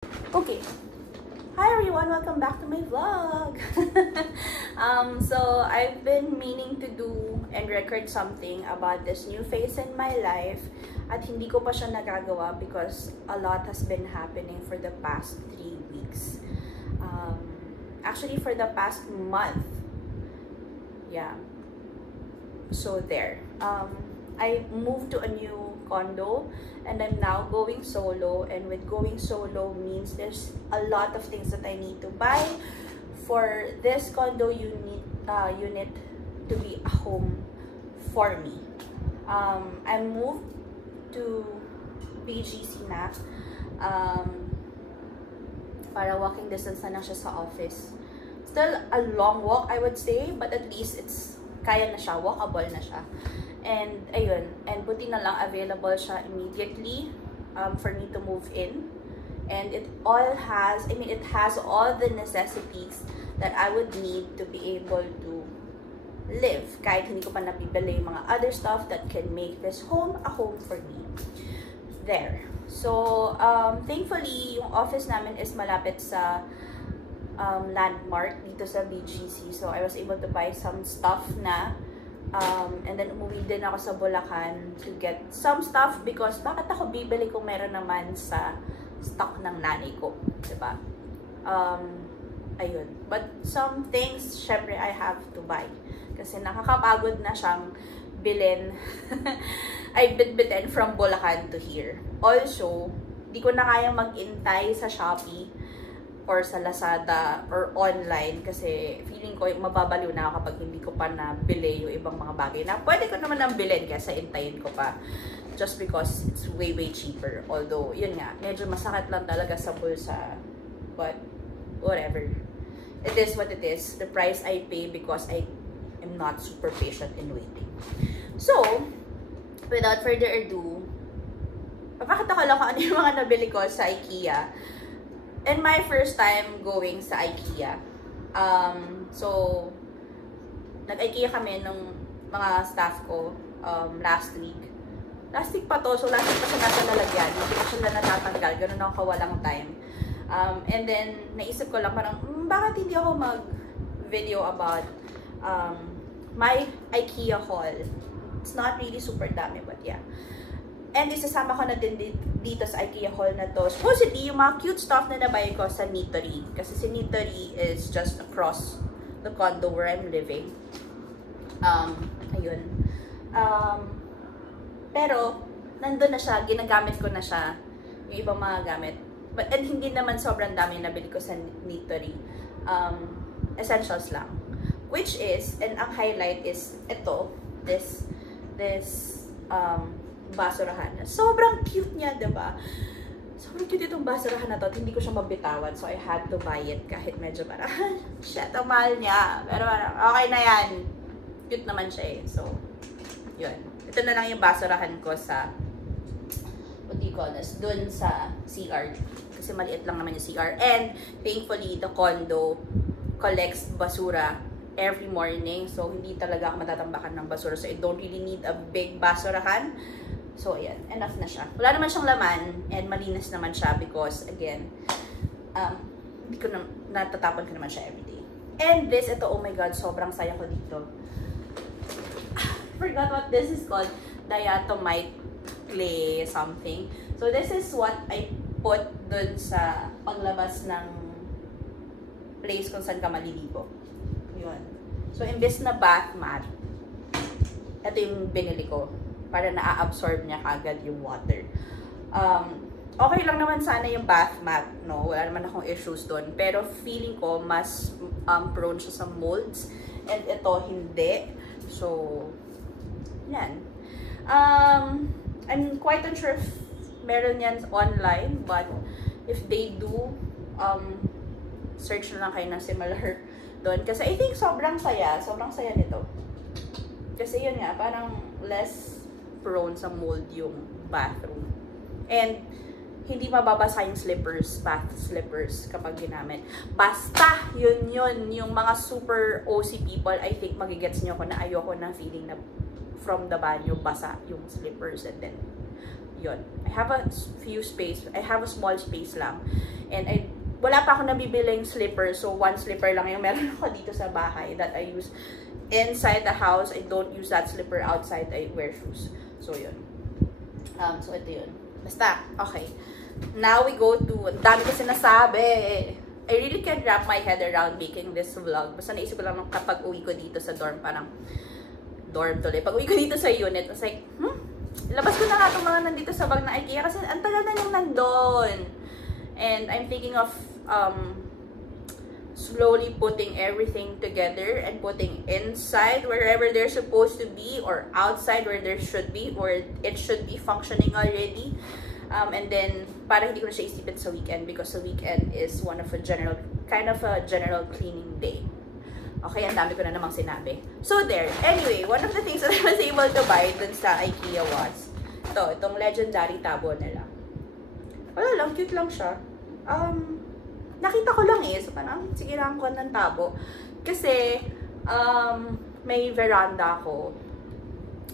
Okay. Hi everyone, welcome back to my vlog. So I've been meaning to do and record something about this new phase in my life at hindi ko pa siya nagagawa because a lot has been happening for the past 3 weeks. Actually for the past month. Yeah. So there. I moved to a new condo and I'm now going solo, and with going solo means there's a lot of things that I need to buy. For this condo unit to be a home for me. I moved to BGC na para walking distance na lang siya sa office. Still a long walk I would say, but at least it's kaya na siya, walkable na siya. And ayun, and buti na lang available siya immediately for me to move in. And it has all the necessities that I would need to be able to live. Kahit hindi ko pa napibili yung mga other stuff that can make this home a home for me. There. So, thankfully, yung office namin is malapit sa Landmark dito sa BGC. So, I was able to buy some stuff na and then umuwi din ako sa Bulacan to get some stuff because bakit ako bibili kung meron naman sa stock ng nanay ko, diba? Ayun. But some things, syempre, I have to buy. Kasi nakakapagod na siyang bilhin. ay bitbitin from Bulacan to here. Also, di ko na kayang mag-intay sa Shopee or sa Lazada or online kasi feeling ko mababaliw na ako kapag hindi ko pa nabili yung ibang mga bagay na pwede ko naman nang bilhin kaysa intayin ko pa just because it's way cheaper. Although, yun nga, medyo masakit lang talaga sa bulsa, but whatever. It is what it is. The price I pay because I am not super patient in waiting. So, without further ado, papakita ko lang kung ano yung mga nabili ko sa IKEA. And my first time going sa IKEA. So, nag-IKEA kami nung mga staff ko last week. Last week pa to, so last week pa siya nasa lalagyan. Hindi ko siya na natatanggal. Ganun ako kawalang time. And then, naisip ko lang parang, bakit hindi ako mag-video about my IKEA haul. It's not really super dami, but yeah. And isasama ko na din dito sa IKEA haul na to. Supposedly, yung mga cute stuff na nabay ko sa Knittery. Kasi si Knittery is just across the condo where I'm living. Ayun. Pero, nandun na siya. Ginagamit ko na siya. Yung ibang mga gamit. And hindi naman sobrang dami yung nabili ko sa Knittery. Essentials lang. Which is, and ang highlight is ito. This basurahan. Sobrang cute niya, diba? Sobrang cute itong basurahan na to. Hindi ko siya mabitawan. So, I had to buy it kahit medyo parang, shit, ang mahal niya. Pero parang, okay na yan. Cute naman siya eh. So, yun. Ito na lang yung basurahan ko sa, what do you call this? Dun sa CR. Kasi maliit lang naman yung CR. And, thankfully, the condo collects basura every morning. So, hindi talaga ako matatambakan ng basura. So, I don't really need a big basurahan. So, ayan. Enough na siya. Wala naman siyang laman and malinis naman siya because, again, hindi ko natatapon ko naman siya everyday. And this, ito, oh my God, sobrang saya ko dito. Forgot what this is called. Diatomite clay something. So, this is what I put dun sa paglabas ng place kung saan ka maliligo. Yun. So, imbes na bath mat, ito yung binili ko para na-absorb niya kagad yung water. Okay lang naman sana yung bath mat, no? Wala naman akong issues doon. Pero feeling ko mas prone siya sa molds. And ito, hindi. So, yan. I'm quite unsure if meron yan online, but if they do, search na lang kayo ng similar doon. Kasi I think sobrang saya nito. Kasi yun nga, parang less prone sa mold yung bathroom. And hindi mababasa yung bath slippers kapag ginamit. Basta, yun, yung mga super OC people, I think magigets nyo ko na ayoko ng feeling na from the banyo, basa yung slippers and then yun. I have a few space. I have a small space lang. And wala pa ako nabibiling slipper. So, one slipper lang yung meron ako dito sa bahay that I use inside the house. I don't use that slipper outside. I wear shoes. So, yun. So, ito yun. Basta, okay. Now, we go to, ang dami kasi nasabi. I really can't wrap my head around making this vlog. Basta naisip ko lang kapag uwi ko dito sa dorm, parang, dorm tuloy. Pag uwi ko dito sa unit, I was like, labas ko na nga itong mga nandito sa bag na IKEA kasi ang tagal na yung nandun. And I'm thinking of slowly putting everything together and putting inside wherever they're supposed to be or outside where there should be or it should be functioning already. And then, para hindi ko na siya isipin sa weekend because the weekend is one of a general, kind of a general cleaning day. Okay, ang dami ko na namang sinabi. So, there. Anyway, one of the things that I was able to buy dun sa IKEA was itong legendary tabo nila. Wala lang, cute lang siya. Nakita ko lang so parang, sige lang ko ng tabo. Kasi, may veranda ako.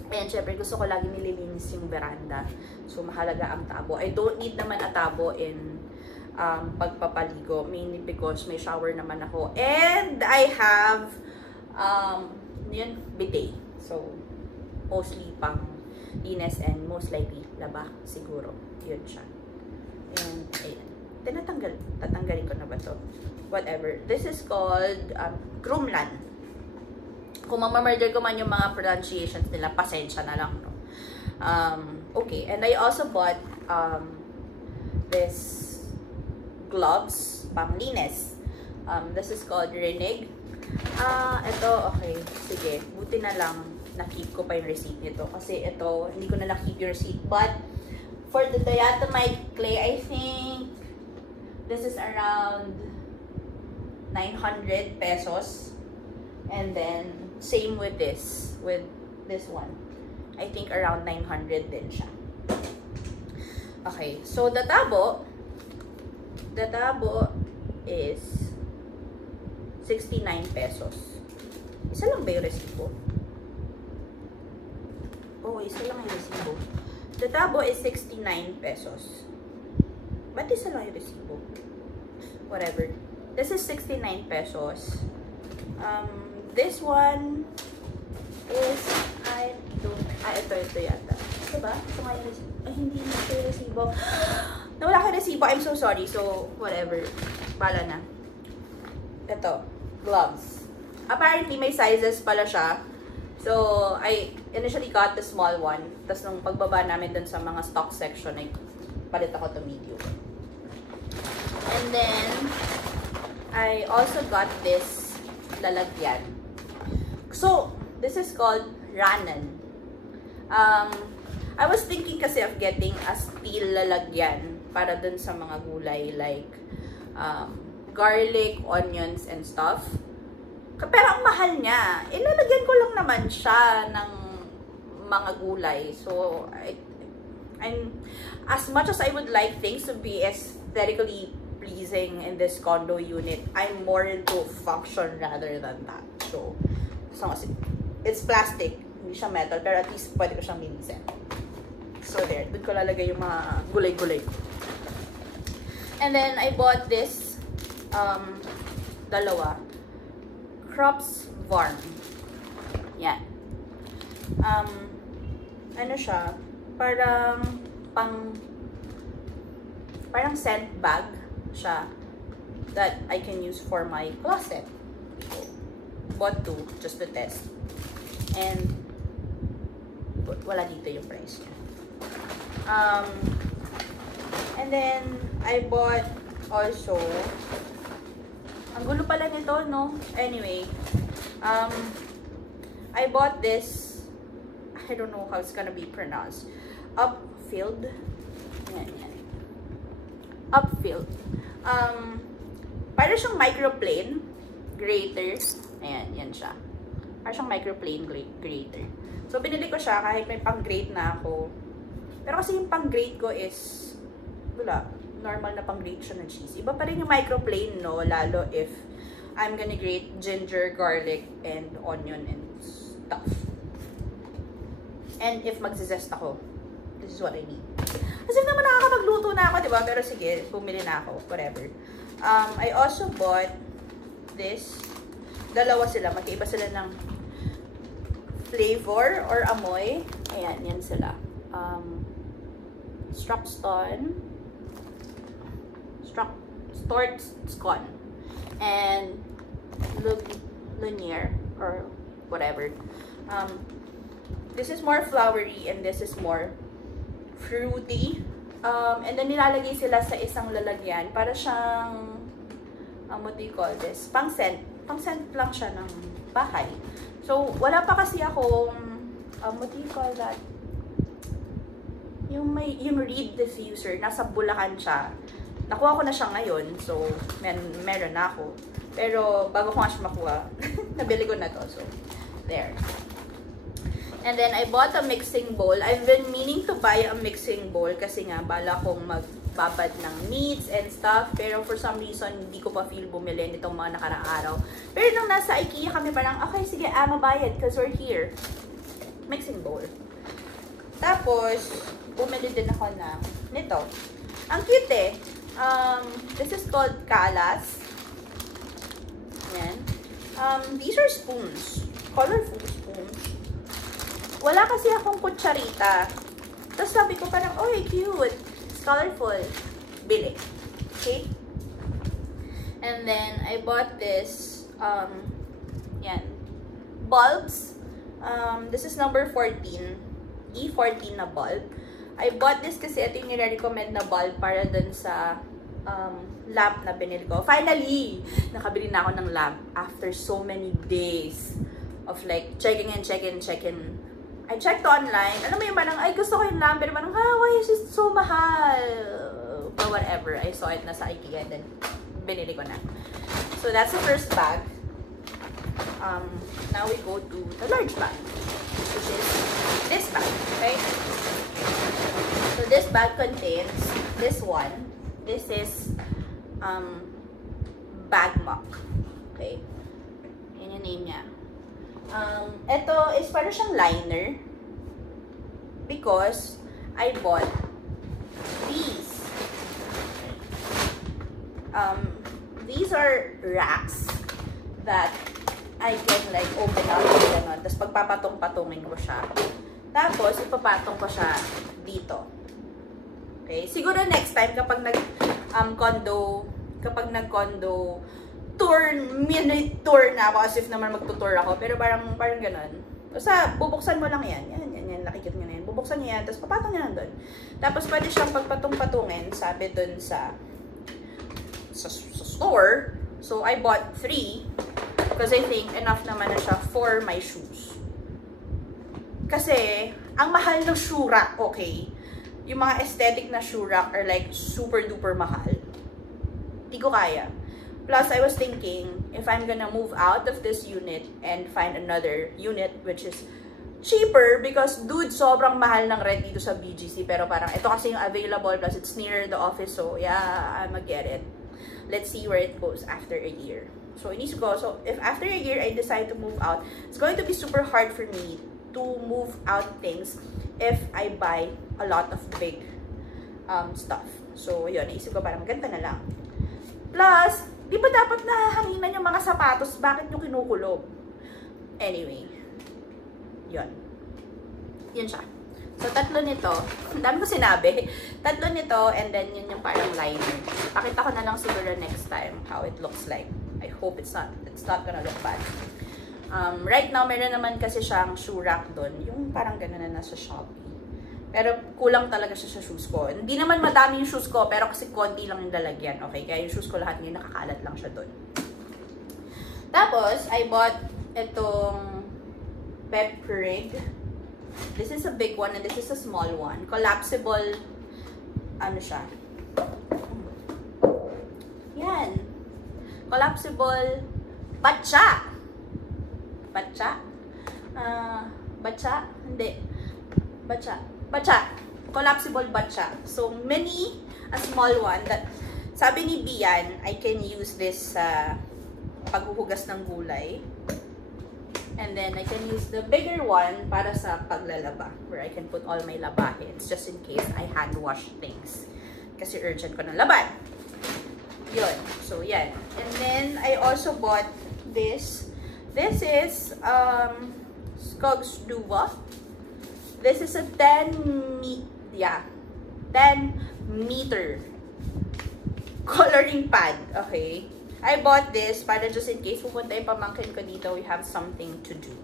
And syempre, gusto ko lagi nililinis yung veranda. So, mahalaga ang tabo. I don't need naman a tabo in pagpapaligo, mainly because may shower naman ako. And I have, yun, bidet. So, mostly pang linis and most likely laba, siguro. Yun siya. And, ayan. Tatanggalin ko na ba to? Whatever. This is called Krumlan. Kung mamamurder ko man yung mga pronunciations nila, pasensya na lang, no? Okay. And I also bought this gloves, pang linis. This is called Renig. Ito, okay. Sige. Buti na lang na-keep ko pa yung receipt nito. Kasi ito, hindi ko na na-keep yung receipt. But, for the diatomite clay, I think this is around 900 pesos. And then, same with this one. I think around 900 din siya. Okay, so the tabo is 69 pesos. Isa lang ba yung resibo? Oh, isa lang yung resibo. The tabo is 69 pesos. Ba't isa lang yung resibo? Whatever. This is 69 pesos. This one is, ito yata. Ito ba? Ito nga yung resibo. Ay, hindi na ito yung resibo. Nawala ko yung resibo. I'm so sorry. So, whatever. Bala na. Ito. Gloves. Apparently, may sizes pala siya. So, I initially got the small one. Tapos, nung pagbaba namin dun sa mga stock section, ay palit ako to medium. And then, I also got this lalagyan. So, this is called Ranan. I was thinking kasi of getting a steel lalagyan para dun sa mga gulay like garlic, onions, and stuff. Pero ang mahal niya. Ilalagyan ko lang naman siya ng mga gulay. So, as much as I would like things to be aesthetically pleasing in this condo unit, I'm more into function rather than that. So, as long as it's plastic, hindi siya metal, pero at least pwede ko siyang linisin. So, there. Doon ko lalagay yung mga gulay-gulay. And then, I bought this, dalawa. Crops Varm. Yan. Ano siya? Parang scent bag siya that I can use for my closet. So, bought two just to test. And wala dito yung price niya. And then I bought also, ang gulo pala nito, no? Anyway, I bought this, I don't know how it's gonna be pronounced. Upfield. Yan. Upfield. Parang siyang microplane grater. Ayan, yan siya. Parang siyang microplane grater. So, binili ko siya kahit may pang-grate na ako. Pero kasi yung pang-grate ko is, wala, normal na pang-grate siya ng cheese. Iba pa rin yung microplane, no? Lalo if I'm gonna grate ginger, garlic, and onion and stuff. And if magsizest ako, this is what I need. Kasi naman nakakapagluto na ako, diba? Pero sige, bumili na ako. Whatever. I also bought this. Dalawa sila. Magkaiba sila ng flavor or amoy. Ayan, yan sila. Struxton. Scone. And Lunier or whatever. This is more flowery and this is more fruity. And then nilalagay sila sa isang lalagyan para siyang what do you call this? Pang-scent. Pang-scent lang siya ng bahay. So, wala pa kasi akong what do you call that? Yung reed diffuser, nasa Bulacan siya. Nakuha ko na siya ngayon. So, meron na ako. Pero, bago ko nga siya makuha, nabili ko na to. So, there. And then, I bought a mixing bowl. I've been meaning to buy a mixing bowl kasi nga, bala kong magbabad ng meats and stuff. Pero, for some reason, hindi ko pa feel bumili nitong mga nakaraang araw. Pero, nung nasa IKEA kami, parang, okay, sige, mabayad because we're here. Mixing bowl. Tapos, bumili din ako ng nito. Ang cute eh. This is called Kalas. Yan. These are spoons. Colorful spoons. Wala kasi akong kutsarita. Tapos sabi ko parang, oh, cute. It's colorful. Bili. Okay? And then, I bought this, yan. Bulbs. This is number 14. E14 na bulb. I bought this kasi ito yung nire-recommend na bulb para dun sa lamp na binili ko. Finally! Nakabili na ako ng lamp after so many days of like checking. I checked online. Alam mo yung parang, ay gusto ko yung lamp. Pero parang, why is it so mahal? But whatever. I saw it na sa IKEA and then binili ko na. So that's the first bag. Now we go to the large bag. Which is this bag. Okay? So this bag contains this one. This is bag muck. Okay? Yan yung name niya. Ito is parang siyang liner because I bought these. These are racks that I can like open up and gano'n. Tapos pagpapatong-patungin ko siya. Tapos ipapatong ko siya dito. Okay? Siguro next time kapag nag-condo mini tour na ako as if naman magtutour ako. Pero parang gano'n. Basta bubuksan mo lang yan. Yan. Nakikita nyo na yan. Bubuksan nyo yan. Tapos papatong nyo lang doon. Tapos pwede siyang pagpatong-patungin. Sabi doon sa store. So I bought 3. Because I think enough naman na siya for my shoes. Kasi, ang mahal ng shoe rack, okay? Yung mga aesthetic na shoe rack are like super duper mahal. Di ko kaya. Plus, I was thinking, if I'm gonna move out of this unit and find another unit which is cheaper because, dude, sobrang mahal ng rent dito sa BGC. Pero parang, ito kasi yung available plus it's near the office. So, yeah, I'ma get it. Let's see where it goes after a year. So, inisip ko, so if after a year I decide to move out, it's going to be super hard for me to move out things if I buy a lot of big stuff. So, yun, naisip ko parang maganda na lang. Plus, di ba dapat nahahanginan yung mga sapatos? Bakit nyo kinukulob? Anyway, yun. Yun siya. So, tatlo nito. Ang dami ko sinabi. Tatlo nito, and then yun yung parang liner. Pakita ko na lang siguro next time how it looks like. I hope it's not gonna look bad. Right now, meron naman kasi siyang shoe rack doon. Yung parang gano'n na nasa Shopee. Pero kulang talaga siya sa shoes ko. Hindi naman madami yung shoes ko, pero kasi konti lang yung lalagyan. Okay? Kaya yung shoes ko lahat ngayon nakakalat lang siya doon. Tapos, I bought itong Pepperig. This is a big one and this is a small one. Collapsible, ano siya? Yan. Collapsible batcha. Batcha? Batcha? Hindi. Batcha. Collapsible batcha. So, mini, a small one. That, sabi ni Bian, I can use this sa paghuhugas ng gulay. And then, I can use the bigger one para sa paglalaba, where I can put all my labahins, just in case I hand wash things. Kasi urgent ko ng laban. Yun. So, yan. And then, I also bought this. This is, Skogs Duva. This is a 10 meter coloring pad. Okay. I bought this para just in case pupunta yung pamangkin ko dito, we have something to do.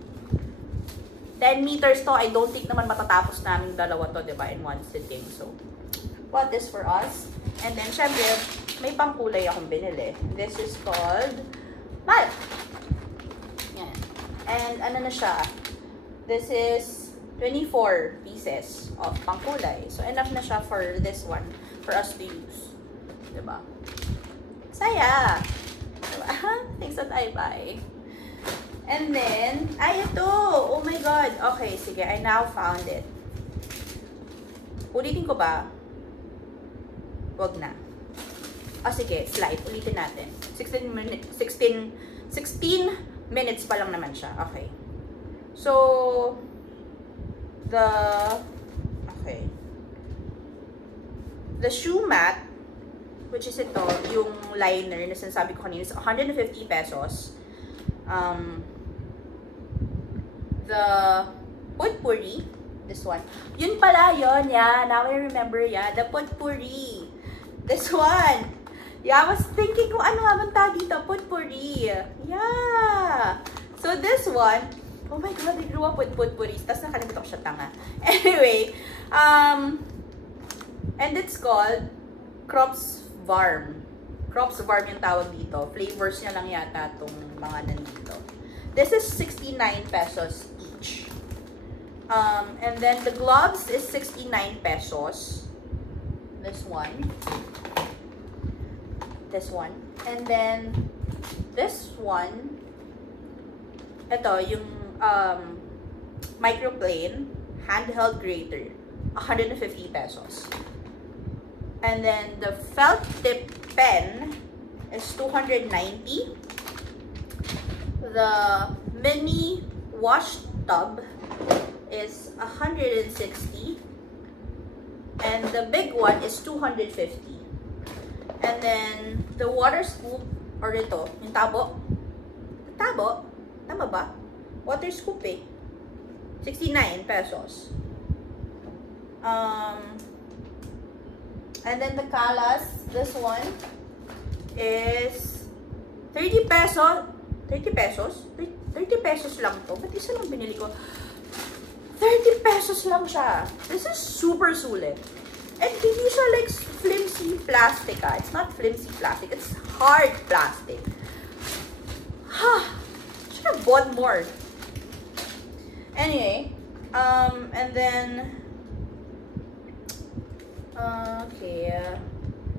10 meters to, I don't think naman matatapos namin dalawa to, diba, in one sitting. So, bought this for us. And then, syempre, may pangkulay akong binili. This is called Mal. Yan. And ano na siya? This is 24 pieces of pangkulay. So, enough na siya for this one, for us to use. Diba? Saya! Things that I buy. And then, ay, ito! Oh my God! Okay, sige. I now found it. Ulitin ko ba? Wag na. Sige. Slide. Ulitin natin. 16 minutes pa lang naman siya. Okay. So, the shoe mat, which is ito, yung liner na sinasabi ko kanina, is 150 pesos. The potpourri, this one. Yun pala, yun, yeah. Now I remember, yeah. The potpourri. This one. Yeah, I was thinking kung ano nga bang tawag dito. Potpourri. Yeah. So this one, oh my God, I grew up with potpourris. Tapos nakalimutan ko siya tanga. Anyway, and it's called Crops Varm. Crops Varm yung tawag dito. Flavors niya lang yata itong mga nandito. This is 69 pesos each. And then the gloves is 69 pesos. This one. This one. And then this one, ito yung microplane handheld grater, 150 pesos. And then the felt tip pen is 290. The mini wash tub is 160. And the big one is 250. And then the water scoop, or ito, yung tabo. Tabo? Tama ba? Water scoop eh. 69 pesos. And then the kalas, this one is 30 pesos. 30 pesos? 30 pesos lang to. Ba't isa lang binili ko? 30 pesos lang siya. This is super sulit. And hindi siya like flimsy plastic. It's not flimsy plastic. It's hard plastic. Should have bought more. Anyway, and then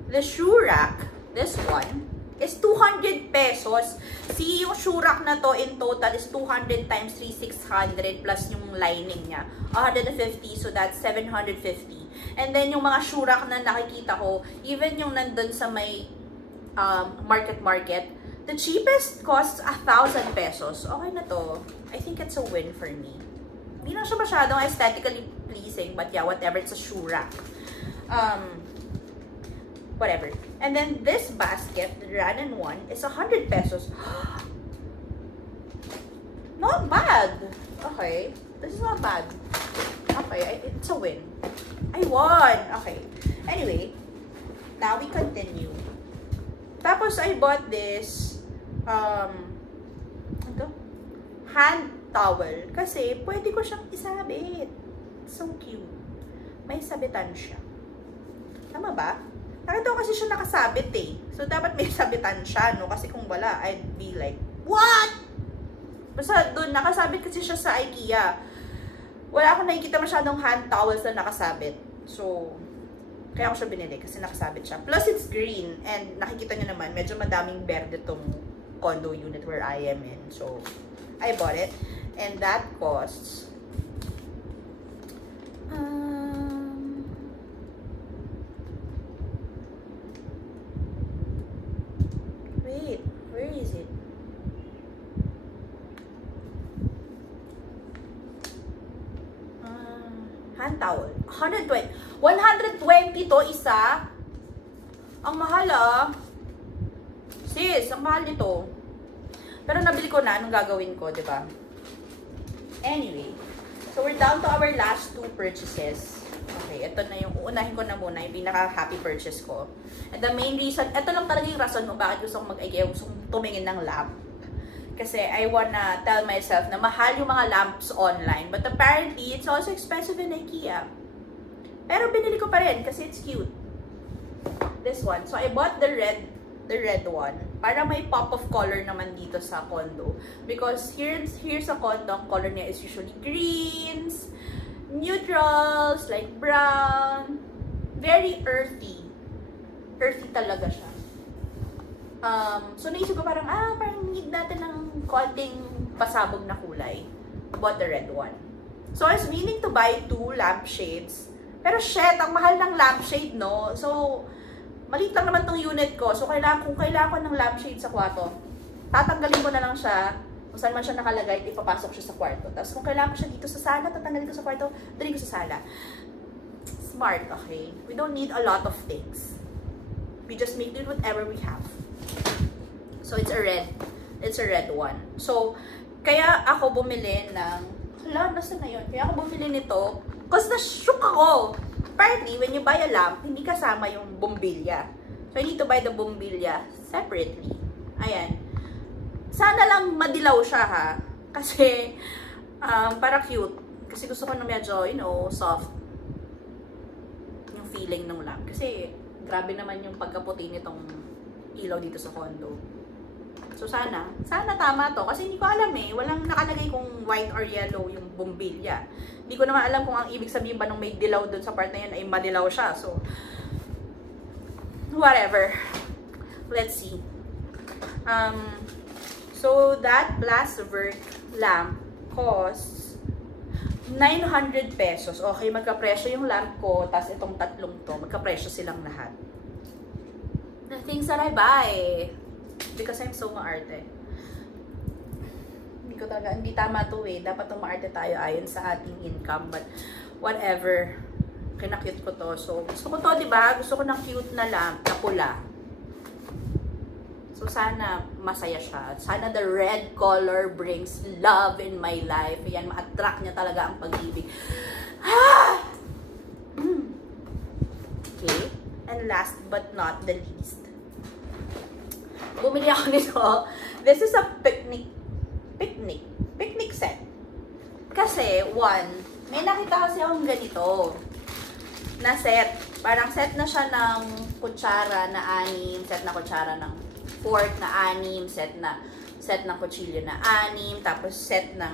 the shoe rack, this one, is 200 pesos. See, yung shoe rack na to in total is 200 times 3, 600 plus yung lining niya. 150, so that's 750. And then yung mga shoe rack na nakikita ko, even yung nandun sa may market, the cheapest costs 1,000 pesos. Okay na to. I think it's a win for me. Hindi lang siya masyadong aesthetically pleasing, but yeah, whatever, it's a shoe rack. Whatever. And then this basket, the Ranen one, is 100 pesos. Not bad. Okay. This is not bad. Okay, it's a win. I won. Okay. Anyway, now we continue. Tapos I bought this hand towel kasi pwede ko siyang isabit. So cute. May sabitan siya. Tama ba? Nakita ko kasi siya nakasabit eh. So, dapat may sabitan siya, no? Kasi kung wala, I'd be like, what? Basta doon, nakasabit kasi siya sa IKEA. Wala akong nakikita masyadong hand towels na nakasabit. So, kaya ako siya binili kasi nakasabit siya. Plus, it's green. And nakikita nyo naman, medyo madaming berde tong condo unit where I am in. So, I bought it. And that costs wait, where is it? 120. 120 to isa. Ang mahal ah. Sis, ang mahal nito. Pero nabili ko na, anong gagawin ko, di ba? Anyway, so we're down to our last 2 purchases. Okay, ito na yung, uunahin ko na muna, yung pinaka-happy purchase ko. And the main reason, ito lang talaga yung rason kung bakit gusto kong mag-IKEA, gusto kong tumingin ng lamp. Kasi I wanna tell myself na mahal yung mga lamps online. But apparently, it's also expensive in IKEA. Pero binili ko pa rin kasi it's cute. This one. So I bought the red one. Para may pop of color naman dito sa condo. Because here sa condo, ang color niya is usually greens, neutrals, like brown. Very earthy. Earthy talaga siya. So naisip ko parang need natin ng konting pasabog na kulay. I bought the red one. So I was meaning to buy 2 lampshades. Pero shit, ang mahal ng lampshade, no? So, maliit lang naman tong unit ko. So, kung kailangan ko ng lampshade sa kwarto, tatanggalin ko na lang siya. Kung saan man siya nakalagay, ipapasok siya sa kwarto. Tapos kung kailangan ko siya dito sa sala, tatanggalin ko sa kwarto, dali ko sa sala. Smart, okay? We don't need a lot of things. We just make it whatever we have. So, it's a red one. So, kaya ako bumili ng, nasa na yun? Kaya ako bumili nito, kasi na-shook ako. Apparently, when you buy a lamp, hindi kasama yung bombilya. So, I need to buy the bombilya separately. Ayan. Sana lang madilaw siya, ha? Kasi, para cute. Kasi gusto ko na medyo, soft yung feeling ng lamp. Kasi, grabe naman yung pagkaputi nitong ilaw dito sa condo. So, sana tama to. Kasi hindi ko alam eh. Walang nakalagay kung white or yellow yung bombilya. Hindi ko naman alam kung ang ibig sabihin ba nung may dilaw dun sa part na yun ay madilaw siya. So, whatever. Let's see. So, that Plasverk lamp costs 900 pesos. Okay, magkapresyo yung lamp ko. Tapos itong tatlong to, magkapresyo silang lahat. The things that I buy. Because I'm so maarte. Hindi tama to eh. Dapat maarte tayo ayon sa ating income. But, whatever. Kinakute ko to. So, gusto ko to, diba? Gusto ko ng cute na lamp na pula. So, sana masaya siya. Sana the red color brings love in my life. Ayan, ma-attract niya talaga ang pag-ibig. Okay. And last but not the least, bumili ako nito. This is a picnic set. Kasi, may nakita kasi akong ganito na set. Parang set na siya ng kutsara na 6, set na kutsara ng fork na 6, set ng kutsilyo na 6, tapos set ng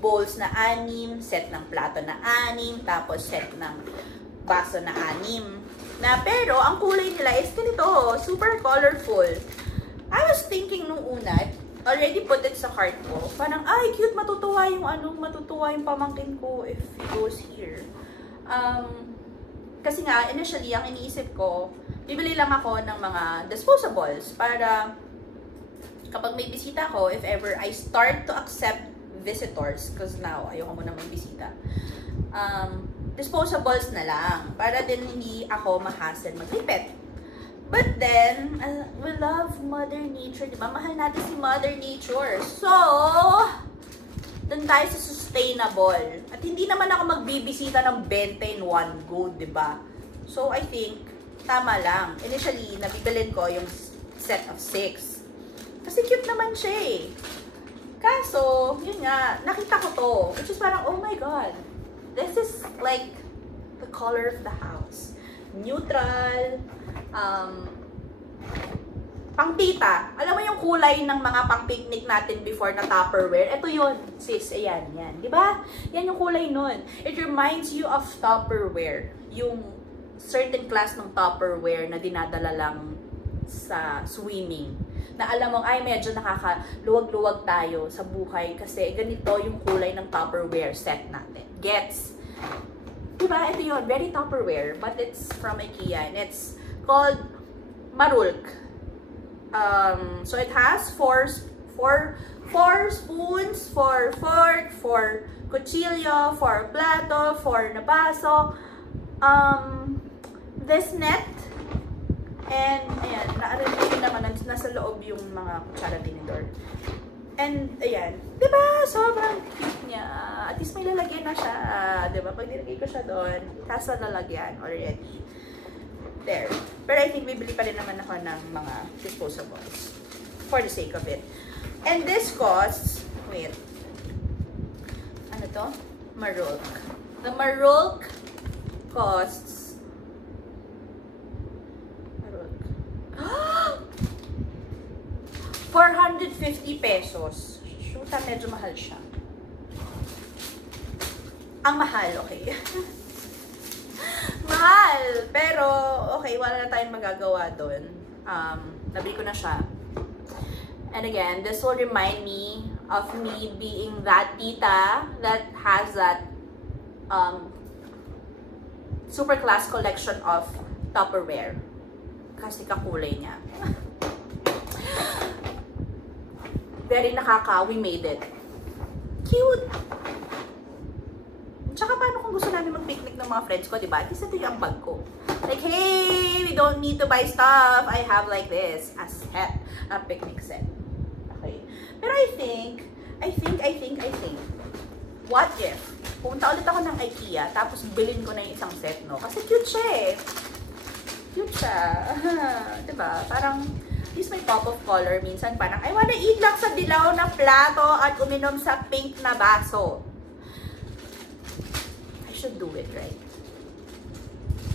bowls na 6, set ng plato na 6, tapos set ng baso na 6. Pero, ang kulay nila is ganito, super colorful. I was thinking nung una, already put it sa cart ko, parang, cute, matutuwa yung pamangkin ko if he goes here. Kasi nga, initially, ang iniisip ko, bibili lang ako ng mga disposables para kapag may bisita ko, if ever I start to accept visitors, because now, ayoko muna magbisita, disposables na lang, para din hindi ako ma-hassle maglipet. But then, we love Mother Nature, diba? Mahal natin si Mother Nature. So, dun tayo sa sustainable. At hindi naman ako magbibisita ng 20 in one go, diba? So, I think, tama lang. Initially, nabibilin ko yung set of 6. Kasi cute naman siya eh. Kaso, yun nga, nakita ko to. Which is parang, oh my God. This is like the color of the house. Neutral. Pang tita. Alam mo yung kulay ng mga pang picnic natin before na Tupperware? Ito yun, sis. Ayan, yan. Diba? Yan yung kulay nun. It reminds you of Tupperware. Yung certain class ng Tupperware na dinadala lang sa swimming. Na alam mo, medyo nakakaluwag-luwag tayo sa buhay kasi ganito yung kulay ng Tupperware set natin. Gets? Diba? Ito yun. Very Tupperware. But it's from IKEA. And it's called Marulk. So it has 4 spoons, 4 fork, 4 cuchillo, for plato, for nabaso, this net, and ayan, na-arrange ko naman, nasa loob yung mga kutsara tinidor. And ayan, diba? Sobrang cute niya. At least may lalagyan na siya, diba? Pag nilagay ko siya doon, tas na lalagyan already. There. Pero I think bibili pa rin naman ako ng mga disposables for the sake of it. And this costs, wait, ano to? Marulk. The Marulk costs, Marulk, 450 pesos. Shoota, medyo mahal siya. Ang mahal, okay. Mahal! Pero, okay, wala na tayong magagawa doon. Nabili ko na siya. And again, this will remind me of me being that tita that has that super class collection of Tupperware. Kasi kakulay niya. Very we made it. Cute! Tsaka paano kung gusto namin mag-picnic ng mga friends ko, diba? At least ito yung bag ko. Like, hey, we don't need to buy stuff. I have like this, a set, a picnic set. Okay. Pero I think, what if, pumunta ulit ako ng IKEA, tapos bilhin ko na yung isang set, no? Kasi cute siya eh. Cute siya. Diba? Parang, at least may pop of color. Minsan parang, I wanna eat lang sa dilaw na plato at uminom sa pink na baso. Should do it, right?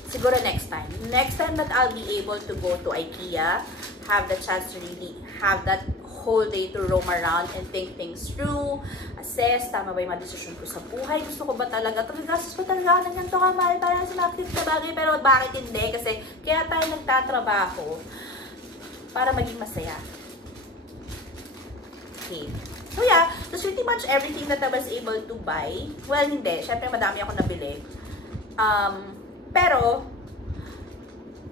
Siguro next time. Next time that I'll be able to go to IKEA, have the chance to really have that whole day to roam around and think things through, assess, tama ba yung mga desisyon ko sa buhay, gusto ko ba talaga, gastos ko talaga ng ganito kamahal para sa mga cute na bagay, pero bakit hindi? Kasi kaya tayo nagtatrabaho para maging masaya. Okay. So yeah, that's pretty much everything that I was able to buy. Well, hindi. Syempre, madami ako nabili. Pero,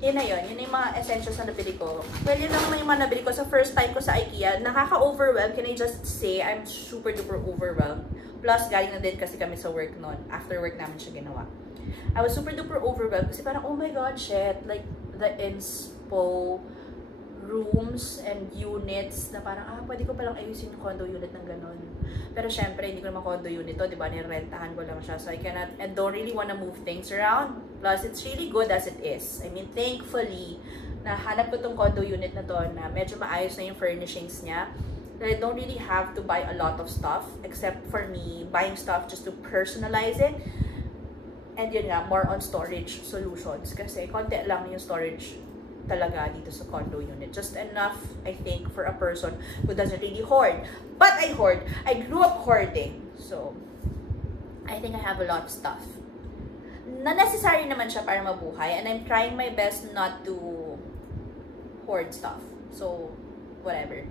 yun na yun. Yun na yung mga essentials na nabili ko. Well, yun lang naman yung mga nabili ko sa first time ko sa IKEA. Nakaka-overwhelm. Can I just say, I'm super duper overwhelmed. Plus, galing na din kasi kami sa work nun. After work namin siya ginawa. I was super duper overwhelmed kasi parang, oh my god, shit. Like, the inspo rooms and units na parang, pwede ko palang ayusin yung condo unit ng ganun. Pero syempre, hindi ko naman condo unit to, diba? Nirentahan ko lang siya. So I cannot, and don't really wanna move things around. Plus, it's really good as it is. I mean, thankfully, nahanap ko tong condo unit na to na medyo maayos na yung furnishings niya. That I don't really have to buy a lot of stuff, except for me buying stuff just to personalize it. And yun nga, more on storage solutions. Kasi konti lang yung storage talaga dito sa condo unit. Just enough, I think, for a person who doesn't really hoard. But I hoard. I grew up hoarding. So, I think I have a lot of stuff. Na necessary naman siya para mabuhay. And I'm trying my best not to hoard stuff. So, whatever.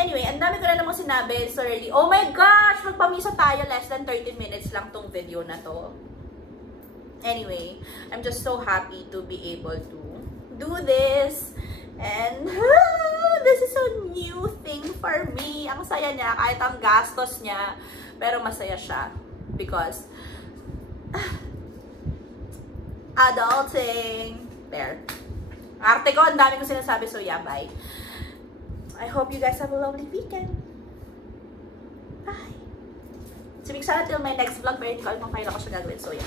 Anyway, ang dami ko na namang sinabi. It's already, oh my gosh! Magpamisa tayo. Less than 30 minutes lang tong video na to. Anyway, I'm just so happy to be able to do this, and this is a new thing for me. Ang saya niya, kahit ang gastos niya, pero masaya siya because adulting. There. Arte ko, ang dami ko sinasabi, so yeah, bye. I hope you guys have a lovely weekend. Bye. So, big sana till my next vlog, pero hindi ko alam kung kailan ko siya gagawin, so yeah.